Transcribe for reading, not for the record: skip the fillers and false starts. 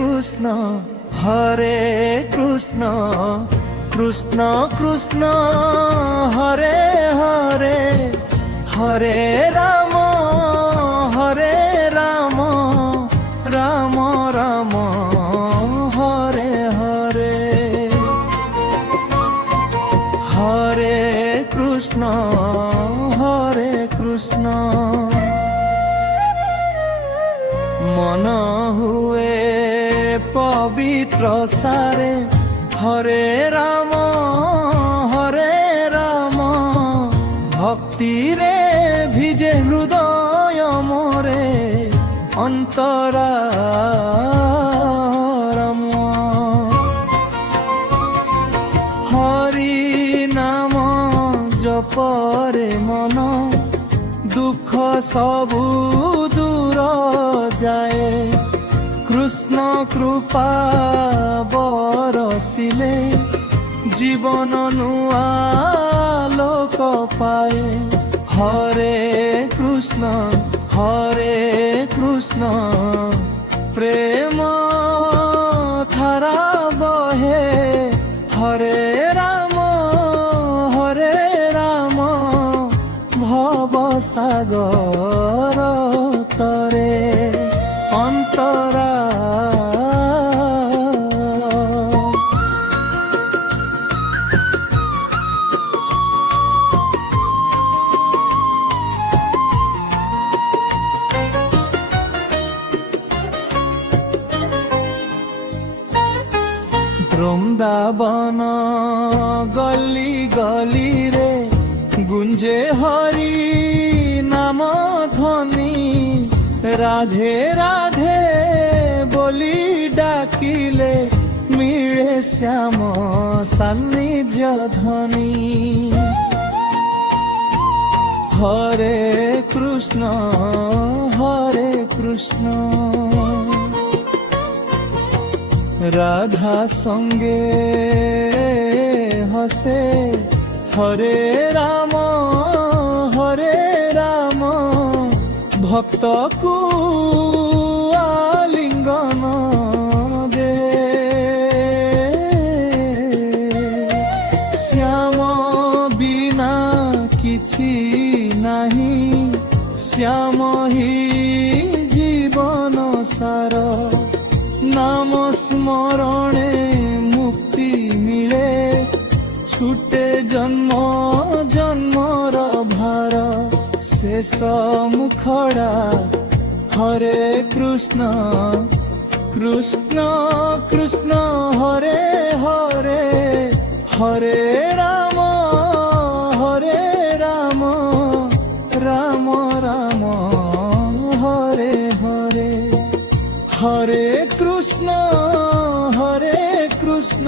কৃষ্ণ হরে কৃষ্ণ কৃষ্ণ কৃষ্ণ হরে হরে হরে রাম রাম রাম হরে হরে হরে কৃষ্ণ মন হুয়ে পবিত্র সারে হরে রাম ভক্তিরে ভিজে হৃদয় মোরে অন্তরা হরি নাম জপরে মন দুঃখ সবু দূর যায় কৃষ্ণ কৃপা বরসিলে জীবন নুয়া লোক পায়ে হরে কৃষ্ণ প্রেম ধারা বহে হরে রাম ভব সাগর তরে অন্তরা বৃন্দাবন গলি গলি রে গুঞ্জে হরি নাম ধ্বনি রাধে রাধে বলি ডাকিলে মিলে শ্যাম সান্নিধ্য ধ্বনি হরে কৃষ্ণ রাধা সঙ্গে হসে হরে রাম ভক্ত কু আলিঙ্গন দে শ্যাম বিনা কিছু নাহি শ্যাম হি জীবন সার নাম স্মরণে মুক্তি মিলে ছুটে জন্ম জন্মর ভার শেষ মুখড়া হরে কৃষ্ণ হরে হরে রাম রাম হরে হরে কৃষ্ণ